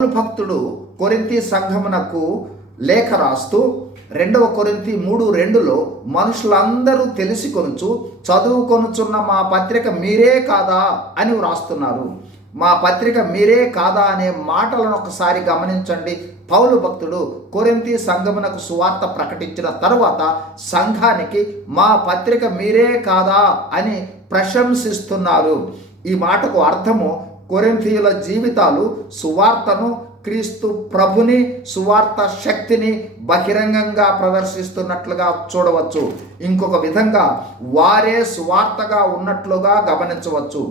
పౌలు భక్తుడు కొరింథీ సంఘమునకు లేఖ రాస్తూ 2 కొరింథీ 3:2లో మనుషులందరూ తెలిసికొనుచు చదువుకొనుచున్న మా పత్రిక మీరే కాదా అని వ్రాస్తున్నారు. మా పత్రిక మీరే కాదా అనే మాటలను ఒకసారి గమనించండి. పౌలు భక్తుడు కొరింథీ సంఘమునకు సువార్త ప్రకటించిన తరువాత సంఘానికి మా పత్రిక మీరే కాదా అని ప్రశంసిస్తున్నారు. ఈ మాటకు అర్థము కొరింథీయుల జీవితాలు సువార్తను, క్రీస్తు ప్రభుని, సువార్త శక్తిని బహిరంగంగా ప్రదర్శిస్తున్నట్లుగా చూడవచ్చు. ఇంకొక విధంగా వారే సువార్తగా ఉన్నట్లుగా గమనించవచ్చు.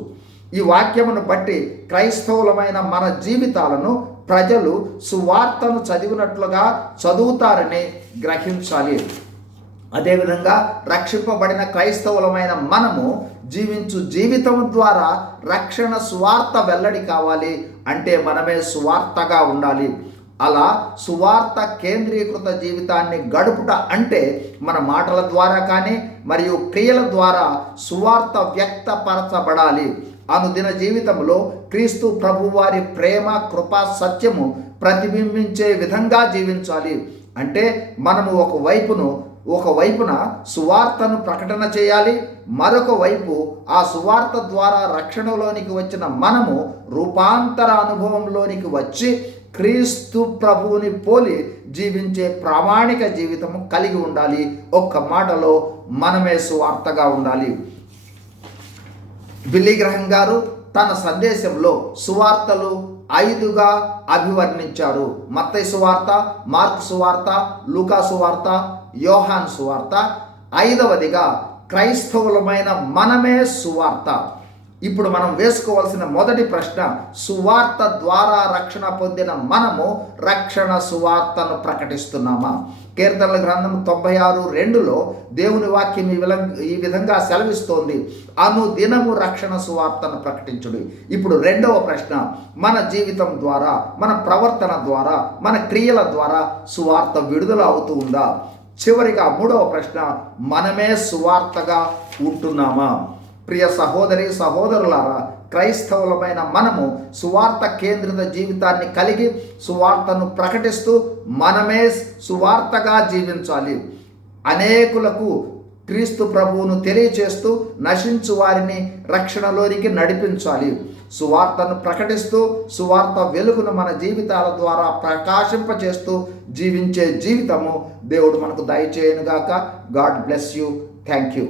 ఈ వాక్యమును బట్టి క్రైస్తవులమైన మన జీవితాలను ప్రజలు సువార్తను చదివినట్లుగా చదువుతారని గ్రహించాలి. అదేవిధంగా రక్షింపబడిన క్రైస్తవులమైన మనము జీవించు జీవితం ద్వారా రక్షణ సువార్త వెల్లడి కావాలి అంటే మనమే సువార్తగా ఉండాలి. అలా సువార్త కేంద్రీకృత జీవితాన్ని గడుపుట అంటే మన మాటల ద్వారా కానీ మరియు క్రియల ద్వారా సువార్త వ్యక్తపరచబడాలి. అనుదిన జీవితంలో క్రీస్తు ప్రభువారి ప్రేమ, కృప, సత్యము ప్రతిబింబించే విధంగా జీవించాలి. అంటే మనము ఒక వైపున సువార్తను ప్రకటన చేయాలి, మరొక వైపు ఆ సువార్త ద్వారా రక్షణలోనికి వచ్చిన మనము రూపాంతర అనుభవంలోనికి వచ్చి క్రీస్తు ప్రభువుని పోలి జీవించే ప్రామాణిక జీవితము కలిగి ఉండాలి. ఒక్క మాటలో మనమే సువార్తగా ఉండాలి. బిల్లీ గ్రహం గారు తన సందేశంలో సువార్తలు 5గా అభివర్ణించారు. మత్తయి సువార్త, మార్కు సువార్త, లూకా సువార్త, యోహాను సువార్త. 5వదిగా క్రైస్తవులమైన మనమే సువార్త. ఇప్పుడు మనం వేసుకోవాల్సిన మొదటి ప్రశ్న, సువార్త ద్వారా రక్షణ పొందిన మనము రక్షణ సువార్తను ప్రకటిస్తున్నామా? కీర్తనల గ్రంథం 96:2లో దేవుని వాక్యం ఈ విధంగా సెలవిస్తోంది, అనుదినము రక్షణ సువార్తను ప్రకటించుడి. ఇప్పుడు 2వ ప్రశ్న, మన జీవితం ద్వారా, మన ప్రవర్తన ద్వారా, మన క్రియల ద్వారా సువార్త విడుదల అవుతూ ఉందా? చివరిగా 3వ ప్రశ్న, మనమే సువార్తగా ఉంటున్నామా? ప్రియ సహోదరి సహోదరులారా, క్రైస్తవులమైన మనము సువార్త కేంద్రిత జీవితాన్ని కలిగి సువార్తను ప్రకటిస్తూ మనమే సువార్తగా జీవించాలి. అనేకులకు క్రీస్తు ప్రభువును తెలియచేస్తూ నశించు వారిని రక్షణలోనికి నడిపించాలి. సువార్తను ప్రకటిస్తూ సువార్త వెలుగును మన జీవితాల ద్వారా ప్రకాశింపచేస్తూ జీవించే జీవితము దేవుడు మనకు దయచేయునుగాక. God bless you. Thank you.